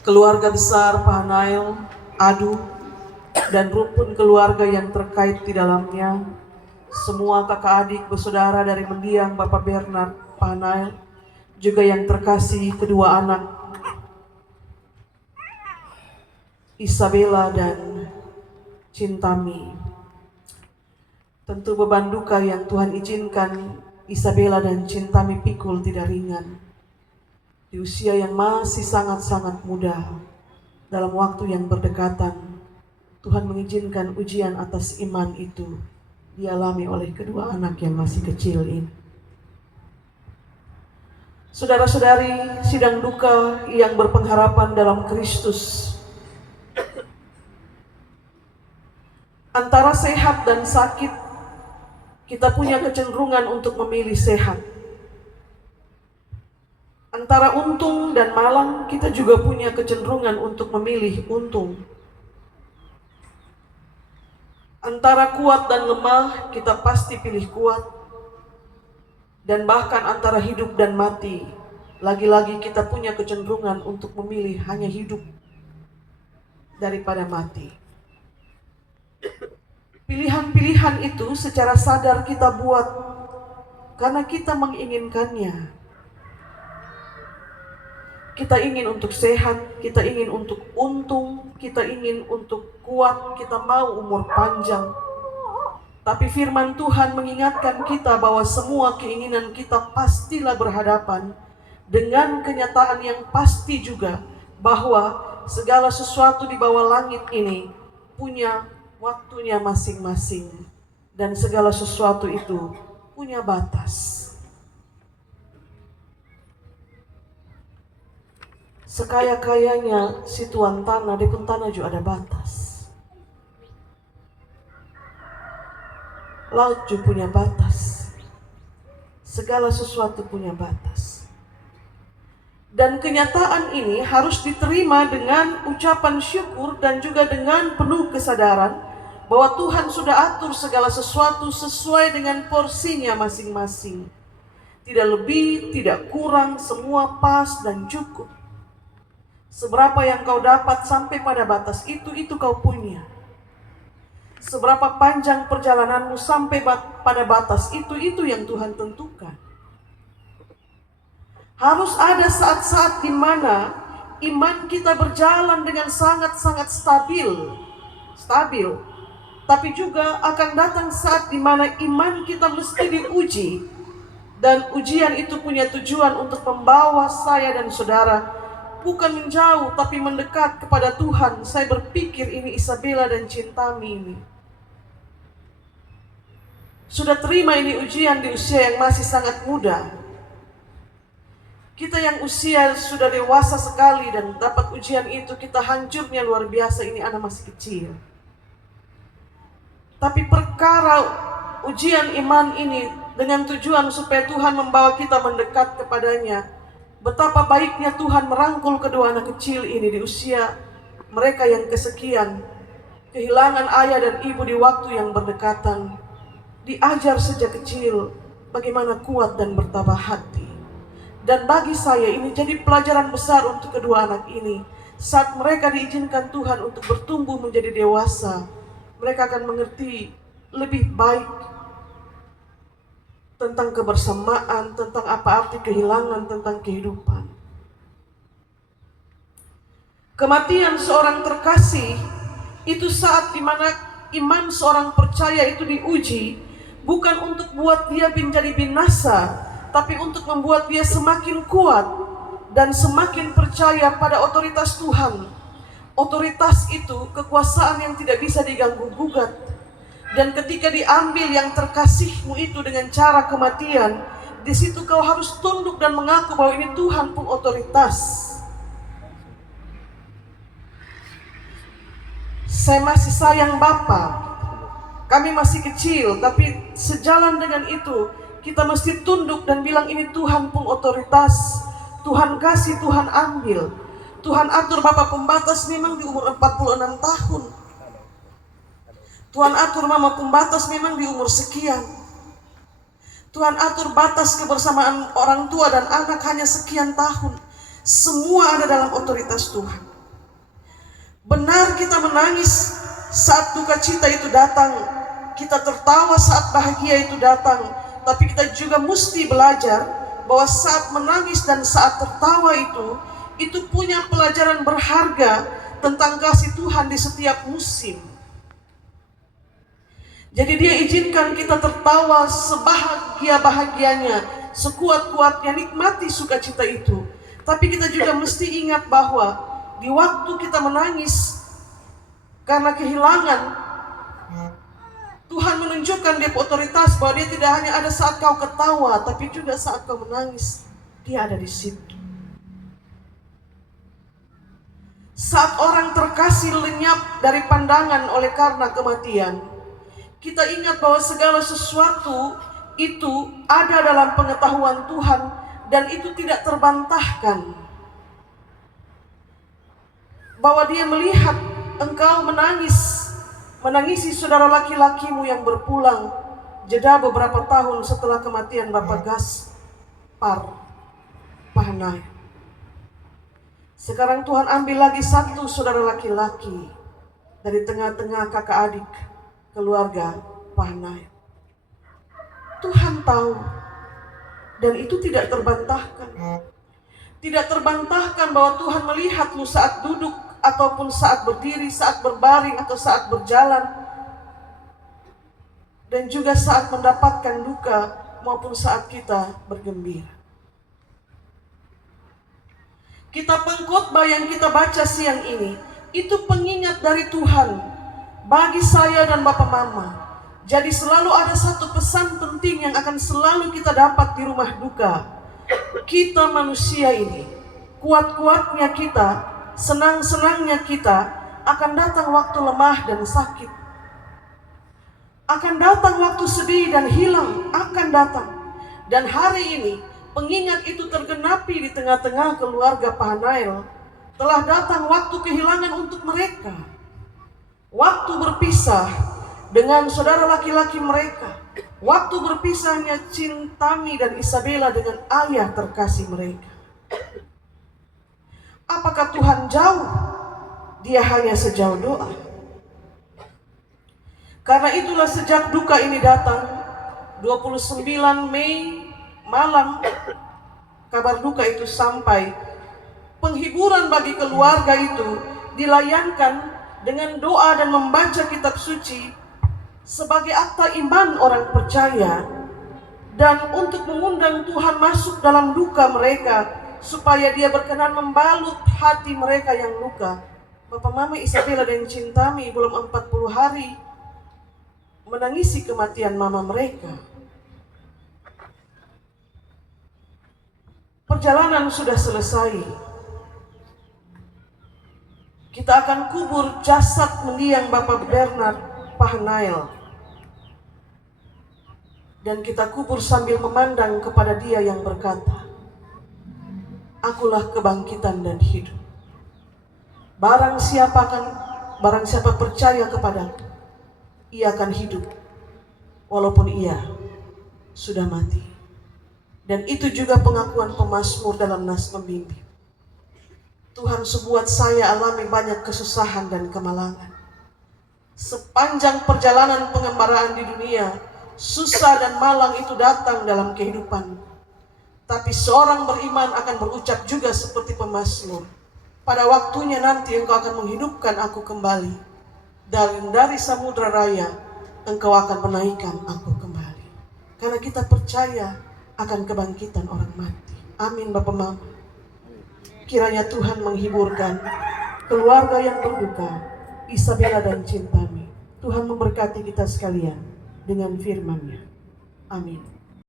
keluarga besar Pahanail, Adu, dan rumpun keluarga yang terkait di dalamnya, semua kakak adik bersaudara dari mendiang Bapak Bernard Pahanail, juga yang terkasih kedua anak Isabella dan Cintami. Tentu beban duka yang Tuhan izinkan Isabella dan Cintami pikul tidak ringan. Di usia yang masih sangat-sangat muda, dalam waktu yang berdekatan, Tuhan mengizinkan ujian atas iman itu dialami oleh kedua anak yang masih kecil ini. Saudara-saudari, sidang duka yang berpengharapan dalam Kristus, antara sehat dan sakit, kita punya kecenderungan untuk memilih sehat. Antara untung dan malang, kita juga punya kecenderungan untuk memilih untung. Antara kuat dan lemah, kita pasti pilih kuat. Dan bahkan antara hidup dan mati, lagi-lagi kita punya kecenderungan untuk memilih hanya hidup daripada mati. Pilihan-pilihan itu secara sadar kita buat karena kita menginginkannya. Kita ingin untuk sehat, kita ingin untuk untung, kita ingin untuk kuat, kita mau umur panjang. Tapi firman Tuhan mengingatkan kita bahwa semua keinginan kita pastilah berhadapan dengan kenyataan yang pasti juga bahwa segala sesuatu di bawah langit ini punya waktunya masing-masing. Dan segala sesuatu itu punya batas. Sekaya-kayanya si tuan tanah, di pun tanah juga ada batas. Laut juga punya batas. Segala sesuatu punya batas. Dan kenyataan ini harus diterima dengan ucapan syukur dan juga dengan penuh kesadaran bahwa Tuhan sudah atur segala sesuatu sesuai dengan porsinya masing-masing. Tidak lebih, tidak kurang, semua pas dan cukup. Seberapa yang kau dapat sampai pada batas itu kau punya. Seberapa panjang perjalananmu sampai pada batas itu yang Tuhan tentukan. Harus ada saat-saat di mana iman kita berjalan dengan sangat-sangat stabil. Tapi juga akan datang saat di mana iman kita mesti diuji. Dan ujian itu punya tujuan untuk membawa saya dan saudara bukan menjauh, tapi mendekat kepada Tuhan. Saya berpikir ini Isabella dan Cintami ini sudah terima ini ujian di usia yang masih sangat muda. Kita yang usia sudah dewasa sekali dan dapat ujian itu, kita hancurnya luar biasa, ini anak masih kecil. Tapi perkara ujian iman ini dengan tujuan supaya Tuhan membawa kita mendekat kepadanya. Betapa baiknya Tuhan merangkul kedua anak kecil ini di usia mereka yang kesekian, kehilangan ayah dan ibu di waktu yang berdekatan. Diajar sejak kecil bagaimana kuat dan bertabah hati. Dan bagi saya ini jadi pelajaran besar untuk kedua anak ini. Saat mereka diizinkan Tuhan untuk bertumbuh menjadi dewasa, mereka akan mengerti lebih baik tentang kebersamaan, tentang apa arti kehilangan, tentang kehidupan. Kematian seorang terkasih itu saat dimana iman seorang percaya itu diuji, bukan untuk buat dia menjadi binasa, tapi untuk membuat dia semakin kuat dan semakin percaya pada otoritas Tuhan. Otoritas itu kekuasaan yang tidak bisa diganggu-gugat. Dan ketika diambil yang terkasihmu itu dengan cara kematian, di situ kau harus tunduk dan mengaku bahwa ini Tuhan pun otoritas. Saya masih sayang Bapa, kami masih kecil, tapi sejalan dengan itu kita mesti tunduk dan bilang ini Tuhan pun otoritas. Tuhan kasih, Tuhan ambil. Tuhan atur Bapak pembatas memang di umur 46 tahun. Tuhan atur mama pembatas memang di umur sekian. Tuhan atur batas kebersamaan orang tua dan anak hanya sekian tahun. Semua ada dalam otoritas Tuhan. Benar kita menangis saat duka cita itu datang, kita tertawa saat bahagia itu datang, tapi kita juga mesti belajar bahwa saat menangis dan saat tertawa itu punya pelajaran berharga tentang kasih Tuhan di setiap musim. Jadi dia izinkan kita tertawa sebahagia-bahagianya, sekuat-kuatnya, nikmati sukacita itu. Tapi kita juga mesti ingat bahwa di waktu kita menangis karena kehilangan, Tuhan menunjukkan dia otoritas bahwa dia tidak hanya ada saat kau ketawa, tapi juga saat kau menangis, dia ada di situ. Saat orang terkasih lenyap dari pandangan oleh karena kematian, kita ingat bahwa segala sesuatu itu ada dalam pengetahuan Tuhan dan itu tidak terbantahkan. Bahwa dia melihat engkau menangisi saudara laki-lakimu yang berpulang jeda beberapa tahun setelah kematian Bapak Gaspar Pahanay. Sekarang Tuhan ambil lagi satu saudara laki-laki dari tengah-tengah kakak adik keluarga Pahanay. Tuhan tahu, dan itu tidak terbantahkan. Tidak terbantahkan bahwa Tuhan melihatmu saat duduk ataupun saat berdiri, saat berbaring atau saat berjalan, dan juga saat mendapatkan duka maupun saat kita bergembira. Kitab Pengkhotbah yang kita baca siang ini itu pengingat dari Tuhan bagi saya dan Bapak Mama. Jadi selalu ada satu pesan penting yang akan selalu kita dapat di rumah duka. Kita manusia ini, kuat-kuatnya kita, senang-senangnya kita, akan datang waktu lemah dan sakit. Akan datang waktu sedih dan hilang, akan datang. Dan hari ini, pengingat itu tergenapi di tengah-tengah keluarga Pahanael. Telah datang waktu kehilangan untuk mereka. Waktu berpisah dengan saudara laki-laki mereka. Waktu berpisahnya Cintami dan Isabella dengan ayah terkasih mereka. Apakah Tuhan jauh? Dia hanya sejauh doa. Karena itulah sejak duka ini datang, 29 Mei malam, kabar duka itu sampai. Penghiburan bagi keluarga itu dilayankan dengan doa dan membaca kitab suci sebagai akta iman orang percaya, dan untuk mengundang Tuhan masuk dalam duka mereka supaya dia berkenan membalut hati mereka yang luka. Bapak Mama Isabella dan Cintami belum 40 hari menangisi kematian mama mereka. Perjalanan sudah selesai. Kita akan kubur jasad mendiang Bapak Bernard Pahanael. Dan kita kubur sambil memandang kepada dia yang berkata, "Akulah kebangkitan dan hidup. Barang siapa percaya kepadaku, ia akan hidup walaupun ia sudah mati." Dan itu juga pengakuan pemazmur dalam nas membimbing. Tuhan sebuat saya alami banyak kesusahan dan kemalangan. Sepanjang perjalanan pengembaraan di dunia, susah dan malang itu datang dalam kehidupan. Tapi seorang beriman akan berucap juga seperti pemazmur, "Pada waktunya nanti engkau akan menghidupkan aku kembali. Dari samudra raya engkau akan menaikkan aku kembali." Karena kita percaya akan kebangkitan orang mati. Amin Bapak Mama. Kiranya Tuhan menghiburkan keluarga yang berduka, Isabella dan Cintami. Tuhan memberkati kita sekalian dengan firman-Nya. Amin.